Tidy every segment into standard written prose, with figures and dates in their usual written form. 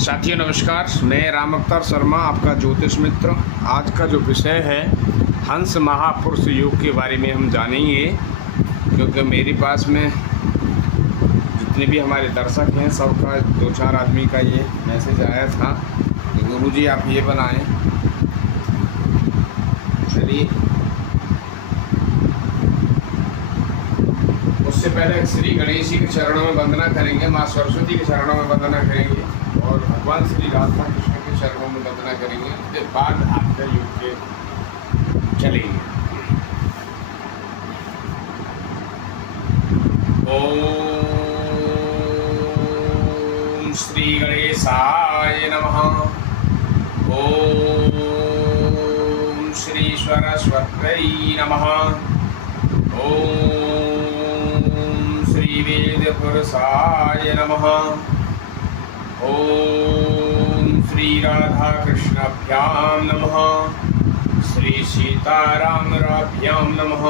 साथियों नमस्कार, मैं राम अवतार शर्मा आपका ज्योतिष मित्र। आज का जो विषय है हंस महापुरुष योग के बारे में हम जानेंगे, क्योंकि मेरे पास में जितने भी हमारे दर्शक हैं सबका 2-4 आदमी का ये मैसेज आया था कि गुरुजी आप ये बनाएं। चलिए, उससे पहले श्री गणेश जी के चरणों में वंदना करेंगे, माँ सरस्वती के चरणों में वंदना करेंगे और भगवान श्री राधा कृष्ण के चरणों में वंदना करेंगे। उसके बाद आपके युग के चलेंगे। ओम श्री गणेशाय नमः। ओम श्री सरस्वत्यै नमः। ओम श्री वेद पुरुषाय नमः। ओम श्री राधा कृष्णाभ्यां नमः। श्री सीतारामभ्यां नमः।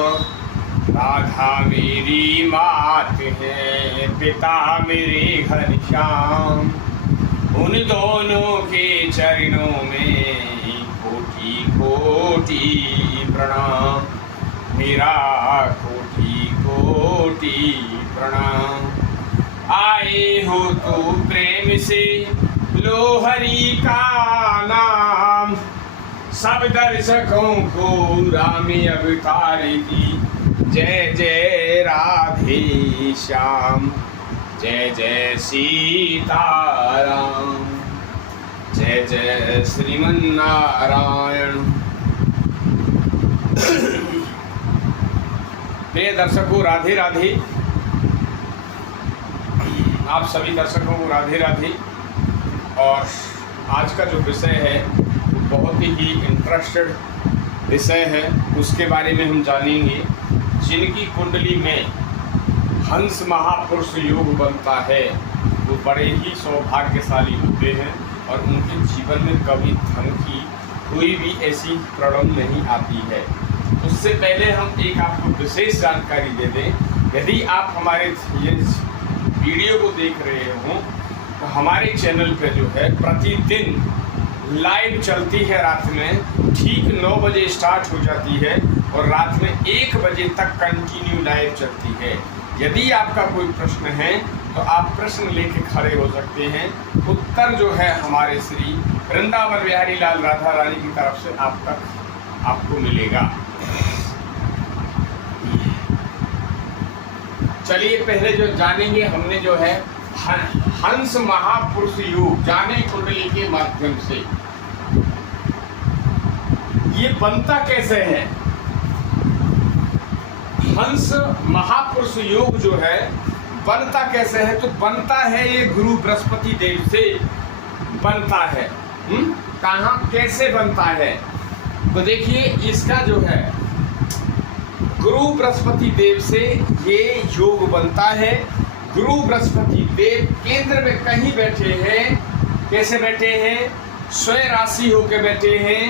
राधा मेरी मात है, पिता मेरे घनश्याम। उन दोनों के चरणों में कोटि कोटि प्रणाम, मेरा कोटि कोटि प्रणाम। आए हो तो प्रेम से लो हरि का नाम, सब दर्शकों को राम अवतार की जय जय राधे श्याम, जय जय सीताराम, जय जय श्रीमन्नारायण। प्रिय दर्शकों, राधे राधे। आप सभी दर्शकों को राधे राधे। और आज का जो विषय है वो बहुत ही इंटरेस्टेड विषय है, उसके बारे में हम जानेंगे। जिनकी कुंडली में हंस महापुरुष योग बनता है वो बड़े ही सौभाग्यशाली होते हैं और उनके जीवन में कभी धन की कोई भी ऐसी प्रॉब्लम नहीं आती है। उससे पहले हम एक आपको विशेष जानकारी दे दें। यदि आप हमारे ये वीडियो को देख रहे हो तो हमारे चैनल पे जो है प्रतिदिन लाइव चलती है। रात में ठीक 9 बजे स्टार्ट हो जाती है और रात में 1 बजे तक कंटिन्यू लाइव चलती है। यदि आपका कोई प्रश्न है तो आप प्रश्न लेके खड़े हो सकते हैं। उत्तर जो है हमारे श्री वृंदावन बिहारी लाल राधा रानी की तरफ से आप तक आपको मिलेगा। चलिए, पहले जो जानेंगे हमने जो है हंस महापुरुष योग जाने कुंडली के माध्यम से। ये बनता कैसे है? हंस महापुरुष योग जो है बनता कैसे है? तो बनता है ये गुरु बृहस्पति देव से बनता है। कहाँ कैसे बनता है? तो देखिए, इसका जो है गुरु बृहस्पति देव से ये योग बनता है। गुरु बृहस्पति देव केंद्र में कहीं बैठे हैं। कैसे बैठे हैं? स्वयं राशि होकर बैठे हैं,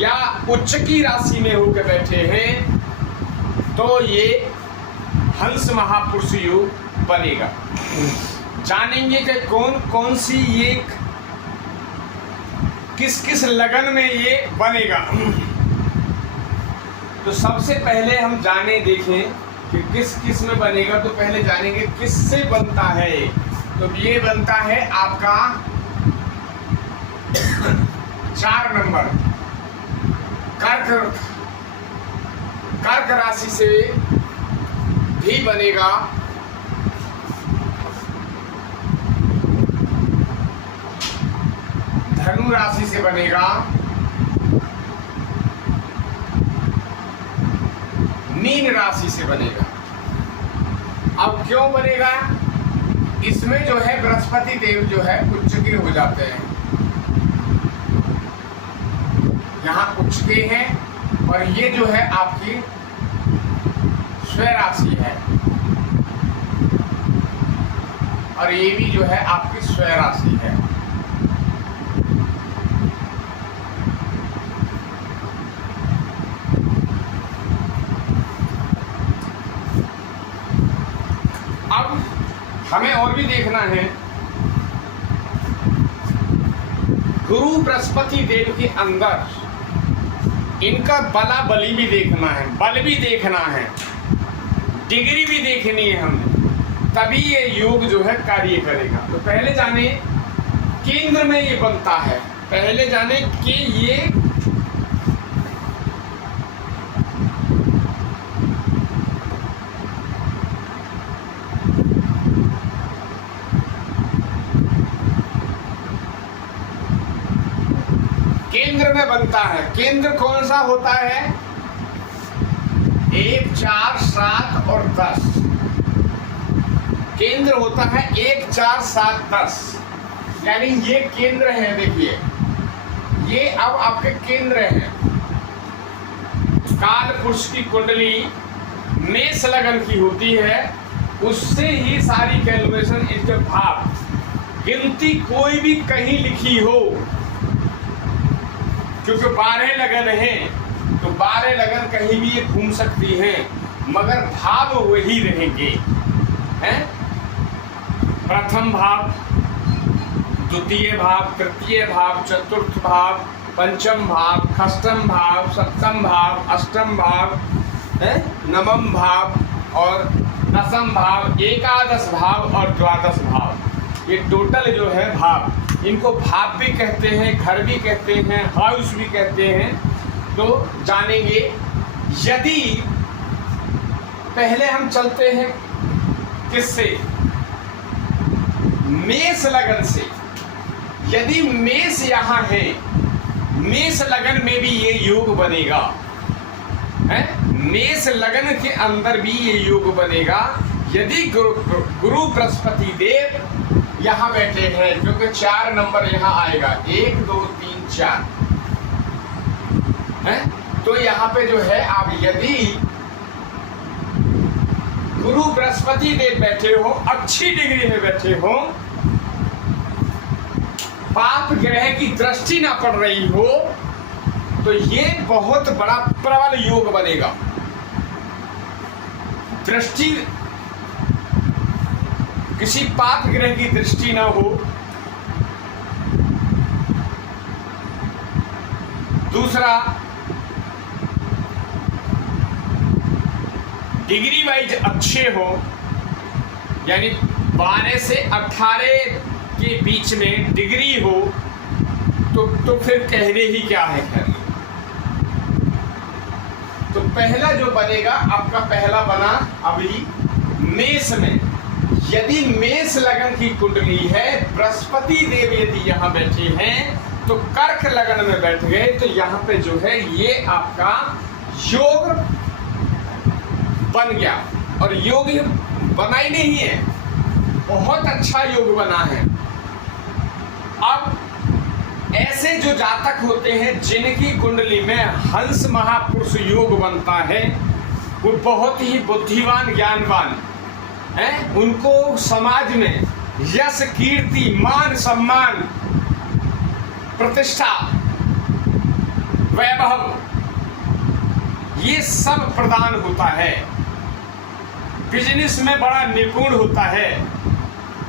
या उच्च की राशि में होकर बैठे हैं, तो ये हंस महापुरुष योग बनेगा। जानेंगे कि कौन कौन सी ये किस किस लगन में ये बनेगा। तो सबसे पहले हम देखें कि किस किस में बनेगा। तो पहले जानेंगे किससे बनता है। तो ये बनता है आपका 4 नंबर कर्क राशि से भी बनेगा। धनु राशि से बनेगा। मीन राशि से बनेगा। अब क्यों बनेगा? इसमें जो है बृहस्पति देव जो है उच्च के हो जाते हैं। यहाँ उच्च के हैं और ये जो है आपकी स्वयं राशि है और ये भी जो है आपकी स्वयं राशि है। हमें और भी देखना है, गुरु बृहस्पति देव के अंदर इनका बला बली भी देखना है, बल भी देखना है, डिग्री भी देखनी है हमें, तभी ये योग जो है कार्य करेगा। तो पहले जाने केंद्र में ये बनता है, पहले जाने कि ये केंद्र में बनता है। केंद्र कौन सा होता है? 1, 4, 7 और 10 केंद्र होता है। 1, 4, 7, 10 यानी ये केंद्र है। देखिए ये अब आपके केंद्र हैं। काल पुरुष की कुंडली मेष लगन की होती है, उससे ही सारी कैलकुलेशन, इनके भाव गिनती कोई भी कहीं लिखी हो, क्योंकि 12 लगन है तो 12 लगन कहीं भी ये घूम सकती हैं, मगर भाव वही रहेंगे हैं। प्रथम भाव, द्वितीय भाव, तृतीय भाव, चतुर्थ भाव, पंचम भाव, षष्ठम भाव, सप्तम भाव, अष्टम भाव, नवम भाव और दसम भाव, एकादश भाव और द्वादश भाव। ये टोटल जो है भाव, इनको भाव भी कहते हैं, घर भी कहते हैं, हाउस भी कहते हैं। तो जानेंगे, यदि पहले हम चलते हैं किससे? मेष लगन से। यदि मेष यहाँ है, मेष लगन में भी ये योग बनेगा है, मेष लगन के अंदर भी ये योग बनेगा यदि गुरु बृहस्पति देव यहाँ बैठे हैं, क्योंकि 4 नंबर यहाँ आएगा, 1, 2, 3, 4 है। तो यहाँ पे जो है, आप यदि गुरु बृहस्पति देव बैठे हो, अच्छी डिग्री में बैठे हो, पाप ग्रह की दृष्टि ना पड़ रही हो, तो ये बहुत बड़ा प्रबल योग बनेगा। दृष्टि, किसी पाप ग्रह की दृष्टि ना हो। दूसरा, डिग्री वाइज अच्छे हो, यानी 12 से 18 के बीच में डिग्री हो, तो फिर कहने ही क्या है। खैर, तो पहला जो बनेगा आपका, पहला बना अभी मेष में। यदि मेष लगन की कुंडली है, बृहस्पति देव यदि यहाँ बैठे हैं, तो कर्क लगन में बैठ गए, तो यहाँ पे जो है ये आपका योग बन गया। और योग बना ही नहीं है, बहुत अच्छा योग बना है। अब ऐसे जो जातक होते हैं जिनकी कुंडली में हंस महापुरुष योग बनता है, वो बहुत ही बुद्धिमान, ज्ञानवान है। उनको समाज में यश, कीर्ति, मान, सम्मान, प्रतिष्ठा, वैभव, ये सब प्रदान होता है। बिजनेस में बड़ा निपुण होता है।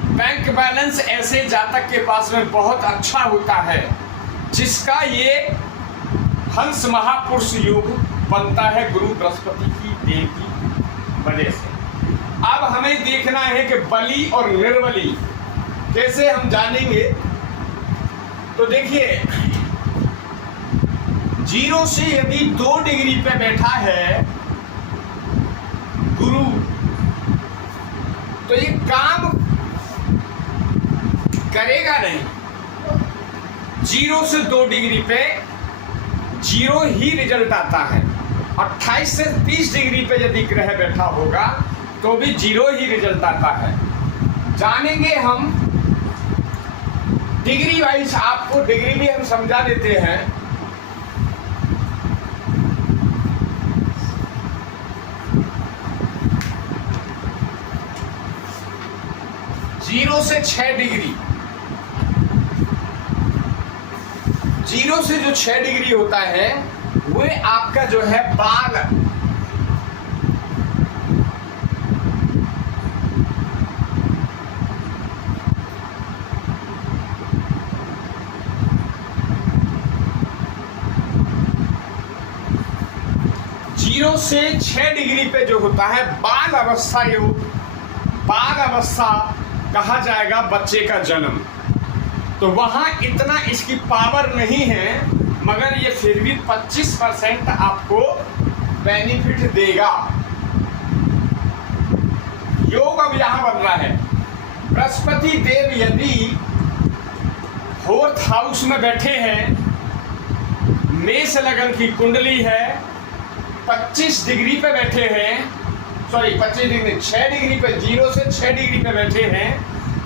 बैंक बैलेंस ऐसे जातक के पास में बहुत अच्छा होता है, जिसका ये हंस महापुरुष योग बनता है गुरु बृहस्पति की देव की वजह से। अब हमें देखना है कि बली और निर्बली कैसे हम जानेंगे। तो देखिए, 0 से यदि 2 डिग्री पे बैठा है गुरु, तो ये काम करेगा नहीं। 0 से 2 डिग्री पे 0 ही रिजल्ट आता है। 28 से 30 डिग्री पे यदि ग्रह बैठा होगा तो भी 0 ही रिजल्ट आता है। जानेंगे हम डिग्री वाइज, आपको डिग्री भी हम समझा देते हैं। जीरो से 6 डिग्री, 0 से जो 6 डिग्री होता है वो आपका जो है बाल, 0 से 6 डिग्री पे जो होता है बाल अवस्था योग, बाल अवस्था कहा जाएगा बच्चे का जन्म। तो वहाँ इतना इसकी पावर नहीं है, मगर ये फिर भी 25% आपको बेनिफिट देगा। योग अब यहाँ बन रहा है, बृहस्पति देव यदि 4th हाउस में बैठे हैं, मेष लगन की कुंडली है, 25 डिग्री पे बैठे हैं, सॉरी 25 डिग्री 6 डिग्री पे, 0 से 6 डिग्री पे बैठे हैं,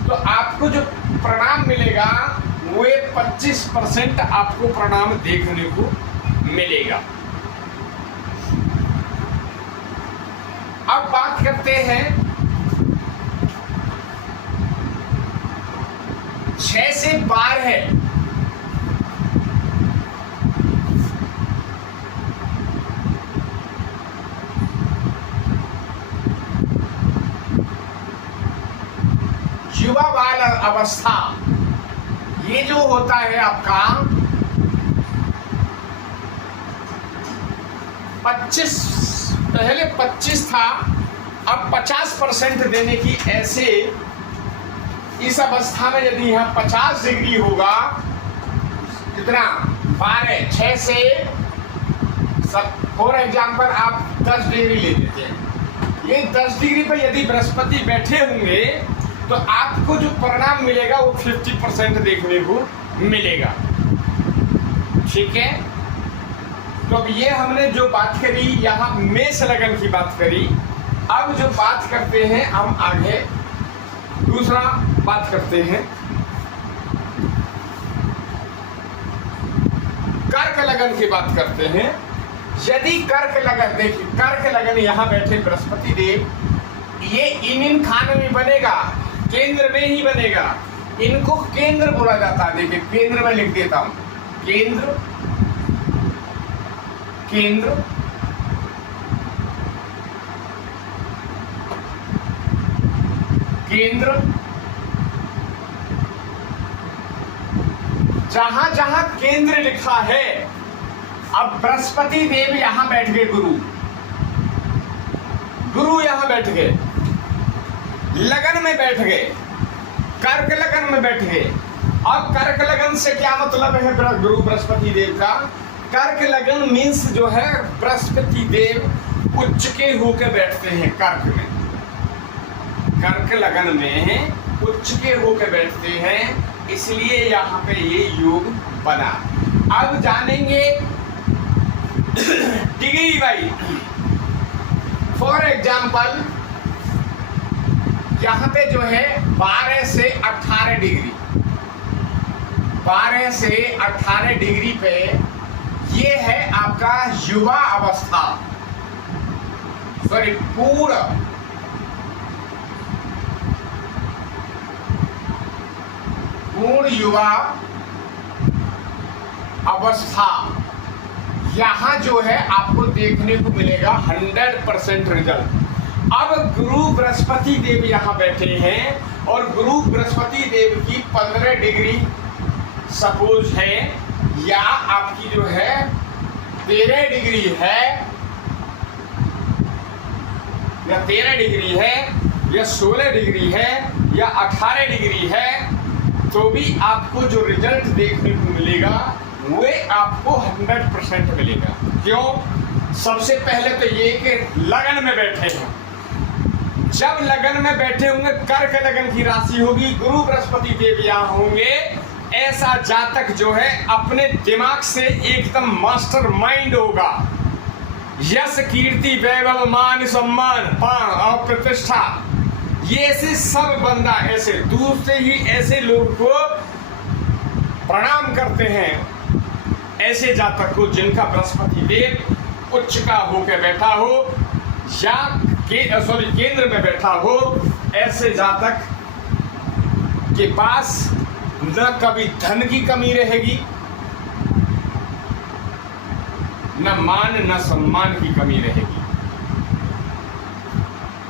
तो आपको जो परिणाम मिलेगा वो 25% आपको परिणाम देखने को मिलेगा। अब बात करते हैं 6 से 12 युवा बाल अवस्था, ये जो होता है आपका 25, पहले 25 था, अब 50% देने की, ऐसे इस अवस्था में यदि यहाँ 50 डिग्री होगा, कितना 12, 6 से फॉर एग्जाम्पल आप 10 डिग्री ले लेते हैं, ये 10 डिग्री पर यदि बृहस्पति बैठे होंगे तो आपको जो परिणाम मिलेगा वो 50% देखने को मिलेगा। ठीक है, तो अब ये हमने जो बात करी, यहाँ मेष लगन की बात करी। अब जो बात करते हैं हम आगे दूसरा बात करते हैं, कर्क लगन की बात करते हैं। यदि कर्क लगन, देखिए कर्क लगन यहाँ बैठे बृहस्पति देव, ये इन खाने में बनेगा, केंद्र में ही बनेगा, इनको केंद्र बोला जाता है। देखिए केंद्र में लिख देता हूं, केंद्र, केंद्र, केंद्र, जहां जहां केंद्र लिखा है, अब बृहस्पति देव यहां बैठ गए, गुरु यहां बैठ गए, लगन में बैठ गए, कर्क लगन में बैठ गए। अब कर्क लगन से क्या मतलब है गुरु बृहस्पति देव का? कर्क लगन मीन्स जो है बृहस्पति देव उच्च के होकर बैठते हैं कर्क में, कर्क लगन में उच्च के होकर बैठते हैं, इसलिए यहाँ पे ये योग बना। अब जानेंगे डिग्री वाइज। फॉर एग्जाम्पल यहाँ पे जो है 12 से 18 डिग्री, 12 से 18 डिग्री पे ये है आपका युवा अवस्था, सॉरी पूर्ण युवा अवस्था। यहाँ जो है आपको देखने को मिलेगा 100% रिजल्ट। अब गुरु बृहस्पति देव यहाँ बैठे हैं और गुरु बृहस्पति देव की 15 डिग्री सपोज है, या आपकी जो है 13 डिग्री है, या 13 डिग्री है, या 16 डिग्री है, या 18 डिग्री है, तो भी आपको जो रिजल्ट देखने को मिलेगा वो आपको 100% मिलेगा। क्यों? सबसे पहले तो ये कि लगन में बैठे हैं, जब लगन में बैठे होंगे, कर्क लगन की राशि होगी, गुरु बृहस्पति देव यहाँ होंगे, ऐसा जातक जो है अपने दिमाग से एकदम मास्टर माइंड होगा। यश कीर्ति वैभव मान सम्मान और प्रतिष्ठा, ये ऐसे सब बंदा ऐसे दूर से ही ऐसे लोग को प्रणाम करते हैं, ऐसे जातक को जिनका बृहस्पति देव उच्च का होकर बैठा हो या केंद्र में बैठा हो, ऐसे जातक के पास न कभी धन की कमी रहेगी, न मान न सम्मान की कमी रहेगी।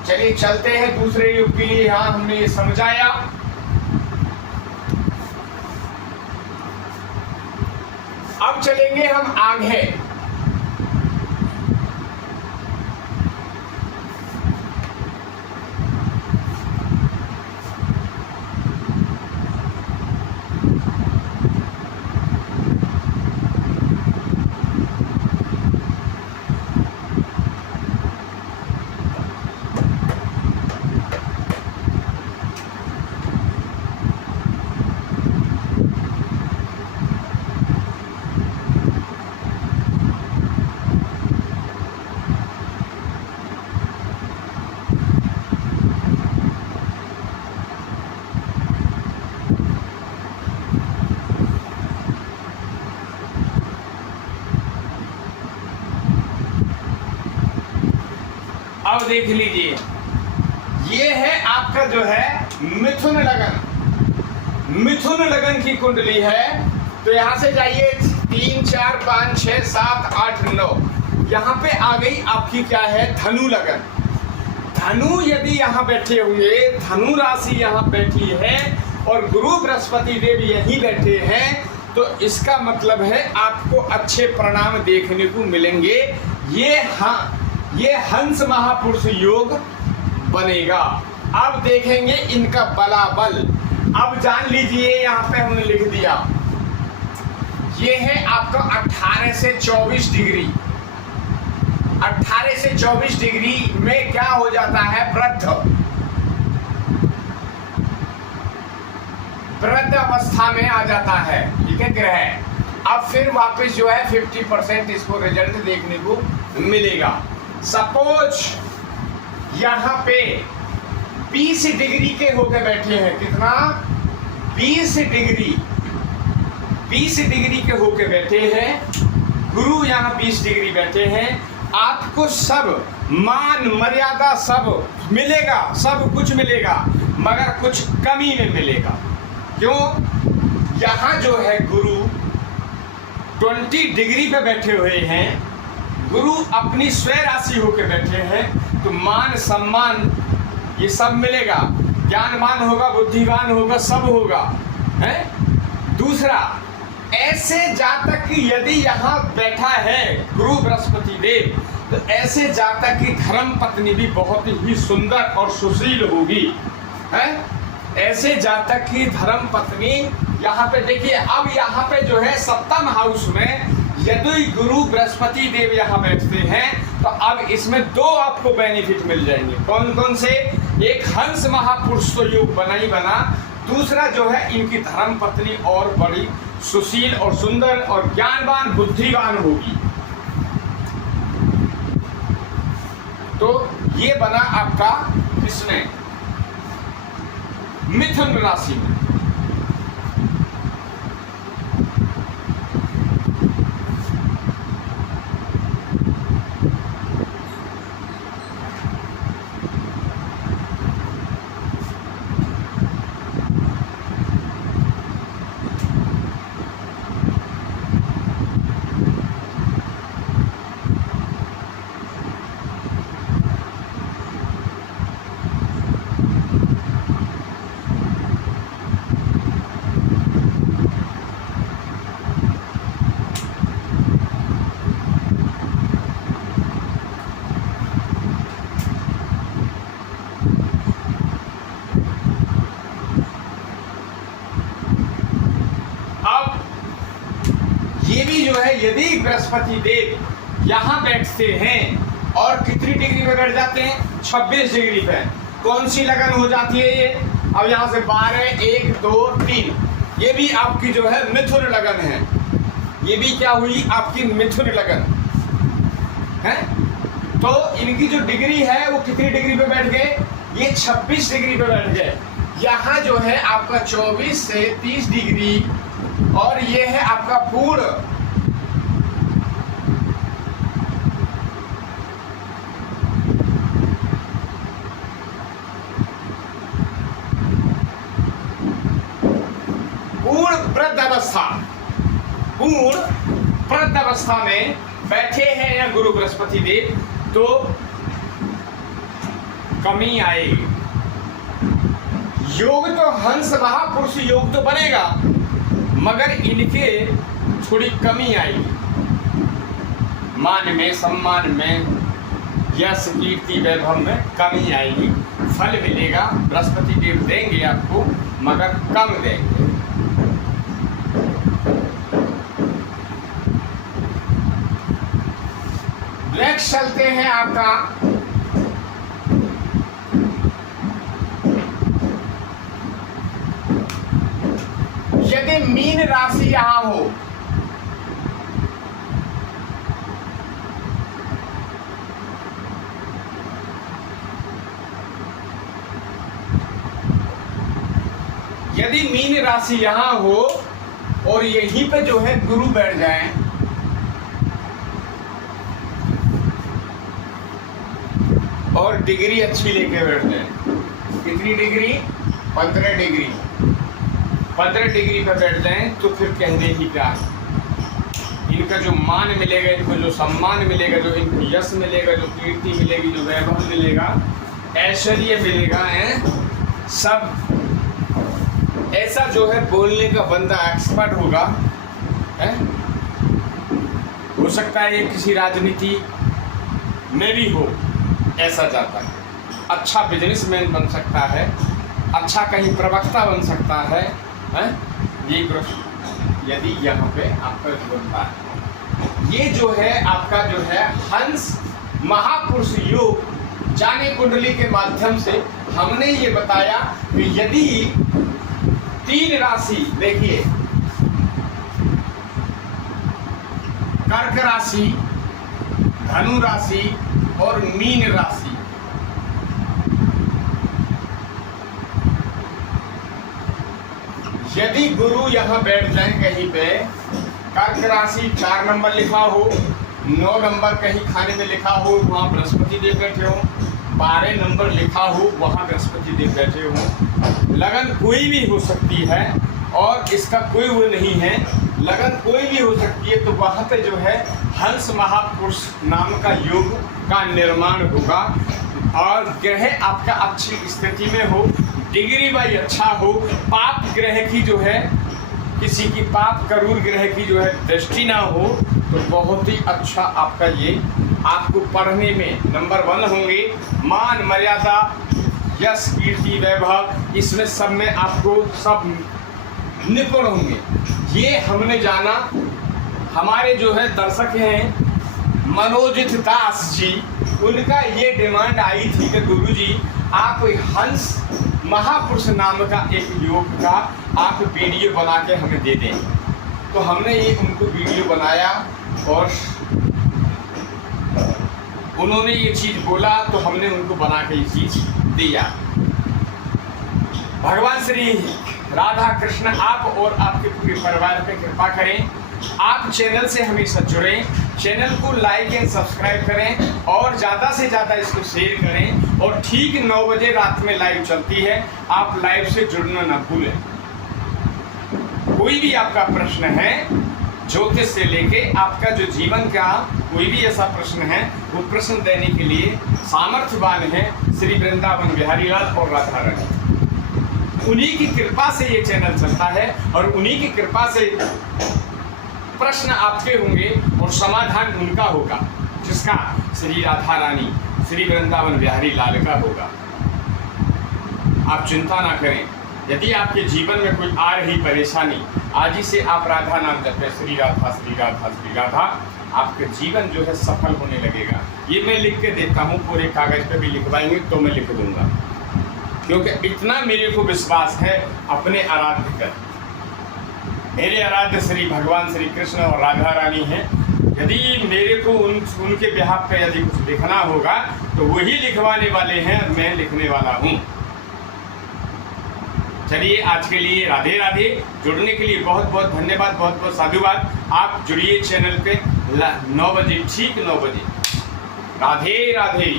चलिए चलते हैं दूसरे युग के लिए। यहाँ हमने ये समझाया। अब चलेंगे हम आगे। अब देख लीजिए, ये है आपका जो है मिथुन लगन। मिथुन लगन की कुंडली है, तो यहां से जाइए 3 4 5 6 7 8 9, यहाँ पे आ गई आपकी क्या है, धनु लगन। धनु यदि यहाँ बैठे हुए, धनु राशि यहाँ बैठी है और गुरु बृहस्पति देव यहीं बैठे हैं, तो इसका मतलब है आपको अच्छे परिणाम देखने को मिलेंगे। ये हंस महापुरुष योग बनेगा। अब देखेंगे इनका बलाबल। अब जान लीजिए, यहाँ पे हमने लिख दिया, ये है आपका 18 से 24 डिग्री। 18 से 24 डिग्री में क्या हो जाता है, वृद्ध अवस्था में आ जाता है, ठीक है ग्रह। अब फिर वापस जो है 50% इसको रिजल्ट देखने को मिलेगा। सपोज यहाँ पे 20 डिग्री के होके बैठे हैं, कितना, 20 डिग्री के होके बैठे हैं, गुरु यहाँ 20 डिग्री बैठे हैं। आपको सब मान मर्यादा सब मिलेगा, सब कुछ मिलेगा, मगर कुछ कमी में मिलेगा। क्यों? यहाँ जो है गुरु 20 डिग्री पे बैठे हुए हैं, गुरु अपनी स्वयं राशि होके बैठे हैं, तो मान सम्मान ये सब मिलेगा, ज्ञानवान होगा, बुद्धिवान होगा, सब होगा, है। दूसरा, ऐसे जातक की यदि यहाँ बैठा है गुरु बृहस्पति देव, तो ऐसे जातक की धर्म पत्नी भी बहुत ही सुंदर और सुशील होगी, है। ऐसे जातक की धर्म पत्नी यहाँ पे देखिए। अब यहाँ पे जो है सप्तम हाउस में यदि गुरु बृहस्पति देव यहाँ बैठते हैं, तो अब इसमें 2 आपको बेनिफिट मिल जाएंगे। कौन कौन से? एक हंस महापुरुष तो योग बना ही बना, दूसरा जो है इनकी धर्म पत्नी और बड़ी सुशील और सुंदर और ज्ञानवान बुद्धिवान होगी। तो ये बना आपका इसमें मिथुन राशि में। ये भी जो है यदि बृहस्पति देव यहाँ बैठते हैं और कितनी डिग्री पे बैठ जाते हैं, 26 डिग्री पे, कौन सी लगन हो जाती है ये? अब यहाँ से 12 1 2 3, ये भी आपकी जो है मिथुन लगन है। ये भी क्या हुई आपकी मिथुन लगन है। तो इनकी जो डिग्री है वो कितनी डिग्री पे बैठ गए, ये 26 डिग्री पे बैठ गए। यहाँ जो है आपका 24 से 30 डिग्री, और ये है आपका पूर्ण वृद्ध अवस्था, पूर्ण वृद्ध अवस्था में बैठे हैं या गुरु बृहस्पति देव, तो कमी आएगी। योग तो हंस महापुरुष योग तो बनेगा, मगर इनके थोड़ी कमी आएगी, मान में, सम्मान में, यश कीर्ति वैभव में कमी आएगी। फल मिलेगा, बृहस्पति देव देंगे आपको, मगर कम देंगे। नेक्स्ट चलते हैं आपका यदि मीन राशि यहां हो, यदि मीन राशि यहां हो और यहीं पे जो है गुरु बैठ जाएं, और और डिग्री अच्छी लेके बैठ जाए। कितनी डिग्री? 15 डिग्री। 15 डिग्री पर बैठ जाएं तो फिर कहने ही क्या है। इनका जो मान मिलेगा, इनको जो सम्मान मिलेगा, जो इनको यश मिलेगा, जो कीर्ति मिलेगी, जो वैभव मिलेगा, ऐश्वर्य मिलेगा, है सब ऐसा जो है बोलने का बंदा एक्सपर्ट होगा, है? हो सकता है ये किसी राजनीति में भी हो, ऐसा जाता है। अच्छा बिजनेसमैन बन सकता है, अच्छा कहीं प्रवक्ता बन सकता है, ये ग्रह यदि यहाँ पे आपका जो बनता है, ये जो है आपका जो है हंस महापुरुष योग जाने कुंडली के माध्यम से हमने ये बताया कि यदि 3 राशि, देखिए कर्क राशि, धनु राशि और मीन राशि, यदि गुरु यहाँ बैठ जाए कहीं पे, कर्क राशि 4 नंबर लिखा हो, 9 नंबर कहीं खाने में लिखा हो, वहाँ बृहस्पति देव बैठे हो, 12 नंबर लिखा हो, वहाँ बृहस्पति देव बैठे हो। लगन कोई भी हो सकती है और इसका कोई वो नहीं है, लगन कोई भी हो सकती है। तो वहाँ पे जो है हंस महापुरुष नाम का योग का निर्माण होगा और ग्रह आपका अच्छी स्थिति में हो, डिग्री भाई अच्छा हो, पाप ग्रह की जो है किसी की पाप करूर ग्रह की जो है दृष्टि ना हो, तो बहुत ही अच्छा आपका ये आपको पढ़ने में नंबर 1 होंगे। मान मर्यादा यश कीर्ति वैभव इसमें सब में आपको सब निपुण होंगे। ये हमने जाना। हमारे जो है दर्शक हैं मनोजित दास जी, उनका ये डिमांड आई थी कि गुरुजी आप कोई हंस महापुरुष नाम का एक योग का आप वीडियो बना के हमें दे दें। तो हमने ये उनको वीडियो बनाया और उन्होंने ये चीज़ बोला तो हमने उनको बना के ये चीज़ दिया। भगवान श्री राधा कृष्ण आप और आपके पूरे परिवार पे कृपा करें। आप चैनल से हमेशा जुड़ें, चैनल को लाइक एंड सब्सक्राइब करें और ज़्यादा से ज़्यादा इसको शेयर करें। और ठीक 9 बजे रात में लाइव चलती है, आप लाइव से जुड़ना ना भूलें। कोई भी आपका प्रश्न है ज्योतिष से लेके आपका जो जीवन का कोई भी ऐसा प्रश्न है, वो प्रश्न देने के लिए सामर्थ्यवान है श्री वृंदावन बिहारी लाल और राधा रानी। उन्हीं की कृपा से ये चैनल चलता है और उन्हीं की कृपा से प्रश्न आपके होंगे और समाधान उनका होगा, जिसका श्री राधा रानी श्री वृंदावन बिहारी लाल का होगा। आप चिंता ना करें। यदि आपके जीवन में कोई आ रही परेशानी, आज ही से आप राधा नाम जपें, श्री राधा श्री राधा श्री राधा, आपका जीवन जो है सफल होने लगेगा। ये मैं लिख के देता हूँ, पूरे कागज पे भी लिखवाएंगे तो मैं लिख दूंगा, क्योंकि इतना मेरे को विश्वास है अपने आराध्य का। मेरे आराध्य श्री भगवान श्री कृष्ण और राधा रानी हैं। यदि मेरे को उनके बिहाफ पे यदि कुछ लिखना होगा तो वही लिखवाने वाले हैं और मैं लिखने वाला हूँ। चलिए आज के लिए राधे राधे। जुड़ने के लिए बहुत बहुत धन्यवाद, बहुत बहुत साधुवाद। आप जुड़िए चैनल पे 9 बजे, ठीक 9 बजे। राधे राधे।